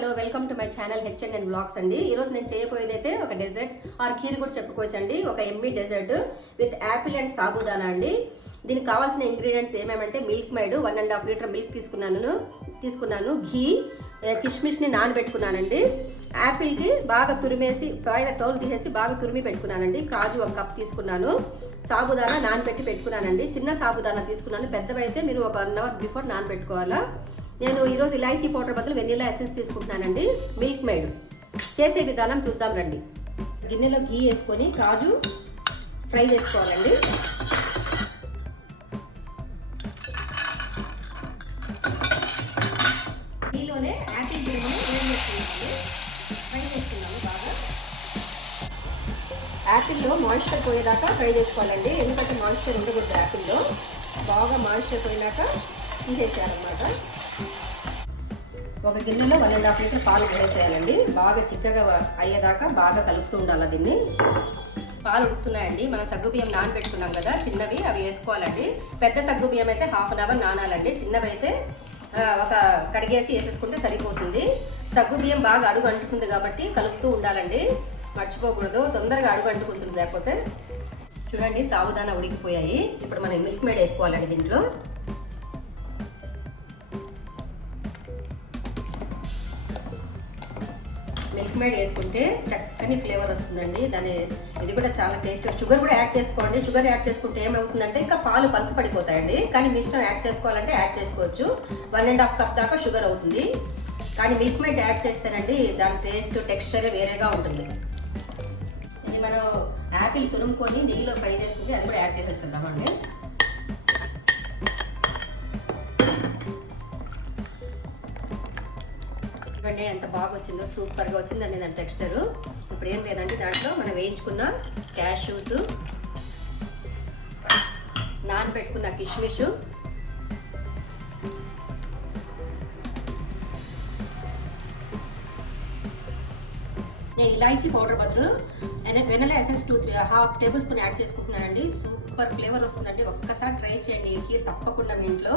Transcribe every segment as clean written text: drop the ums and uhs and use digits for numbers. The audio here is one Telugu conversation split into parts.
Hello welcome to my channel H&N vlogs అండి. ఈరోజు నేను చేయబోయేది అయితే ఒక డెజర్ట్ ఆర్ ఖీర్ కూడా చెప్పుకోవచ్చు అండి. ఒక yummy dessert with apple and sabudana అండి. దీనికి కావాల్సిన ఇంగ్రీడియంట్స్ ఏమేమంటే మిల్క్ మేడ్ 1.5 లీటర్ మిల్క్ తీసుకున్నాను, ఘీ, కిష్మిష్ని నానబెట్టుకున్నానండి, యాపిల్కి బాగా తురిమేసి పైన తోలు తీసేసి బాగా తురిమి పెట్టుకున్నానండి, కాజు 1 కప్ తీసుకున్నాను, సాబుదానా నానబెట్టి పెట్టుకున్నానండి. చిన్న సాబుదానా తీసుకున్నాను, పెద్దవైతే మీరు ఒక 1 అవర్ బిఫోర్ నానబెట్టుకోవాలా. నేను ఈరోజు ఇలాచీ పౌడర్ బదులు వెనిలా ఎసెన్స్ తీసుకుంటున్నానండి. మిల్క్ మేడ్ చేసే విధానం చూద్దాం రండి. గిన్నెలో ఘీ వేసుకొని కాజు ఫ్రై చేసుకోవాలండి. ఘీలోనే యాపిల్ గిన్నెను ఫ్రై చేసుకున్నాము బాగా. యాపిల్లో మాయిశ్చర్ పోయేదాకా ఫ్రై చేసుకోవాలండి, ఎందుకంటే మాయిశ్చర్ ఉండకూడదు యాపిల్లో. బాగా మాయిశ్చర్ పోయినాక తీసేసేయాలన్నమాట. ఒక గిన్నెలో 1.5 లీటర్ పాలు వేసేయాలండి. బాగా చిక్కగా అయ్యేదాకా బాగా కలుపుతూ ఉండాలి దీన్ని. పాలు ఉడుకుతున్నాయండి. మనం సగ్గుబియ్యం నానబెట్టుకున్నాం కదా చిన్నవి, అవి వేసుకోవాలండి. పెద్ద సగ్గుబియ్యం అయితే 1/2 అవర్ నానాలండి, చిన్నవి అయితే ఒక కడిగేసి వేసేసుకుంటే సరిపోతుంది. సగ్గుబియ్యం బాగా అడుగు అంటుకుంది కాబట్టి కలుపుతూ ఉండాలండి, మర్చిపోకూడదు, తొందరగా అడుగు అంటుకుంటుంది లేకపోతే. చూడండి సాబుదానా ఉడికిపోయాయి. ఇప్పుడు మనం మిల్క్ మేడ్ వేసుకోవాలండి. దీంట్లో మిల్క్ మేడ్ వేసుకుంటే చక్కని ఫ్లేవర్ వస్తుందండి. ఇది కూడా చాలా టేస్ట్. షుగర్ కూడా యాడ్ చేసుకోండి. షుగర్ యాడ్ చేసుకుంటే ఏమవుతుందంటే ఇంకా పాలు పలస పడిపోతాయండి. కానీ మీ ఇష్టం, యాడ్ చేసుకోవాలంటే యాడ్ చేసుకోవచ్చు. 1.5 కప్ దాకా షుగర్ అవుతుంది. కానీ మిల్క్ మేడ్ యాడ్ చేస్తేనండి దాని టేస్ట్ టెక్స్చరే వేరేగా ఉంటుంది. ఇది మనం యాపిల్ తురుముకొని నెయ్యిలో ఫ్రై చేసుకుంటే అది కూడా యాడ్ చేసేస్తుందామండి. చూడండి ఎంత బాగా వచ్చిందో, సూపర్గా వచ్చిందండి దాని టెక్స్చరు. ఇప్పుడు ఏం లేదండి, దాంట్లో మనం వేయించుకున్న క్యాష్యూస్, నానబెట్టుకున్న కిష్మిష్, నేను ఇలాచీ పౌడర్ బదులు vanilla essence 1/2 table spoon add చేసుకుంటున్నానండి. సూపర్ ఫ్లేవర్ వస్తుందండి. ఒక్కసారి ట్రై చేయండి ఈ తప్పకుండా మీ ఇంట్లో.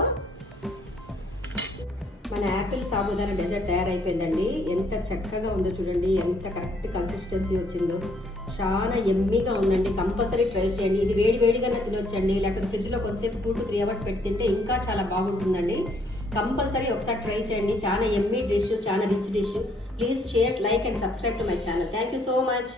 మన యాపిల్ సాబుదానా డెజర్ట్ తయారైపోయిందండి. ఎంత చక్కగా ఉందో చూడండి, ఎంత కరెక్ట్ కన్సిస్టెన్సీ వచ్చిందో. చాలా ఎమ్మీగా ఉందండి. కంపల్సరీ ట్రై చేయండి. ఇది వేడిగానే తినొచ్చండి, లేకపోతే ఫ్రిడ్జ్లో కొంచెంసేపు 2 to 3 అవర్స్ పెట్టి తింటే ఇంకా చాలా బాగుంటుందండి. కంపల్సరీ ఒకసారి ట్రై చేయండి. చాలా ఎమ్మీ డిష్, చాలా rich dish. Please share, like and subscribe to my channel. Thank you so much.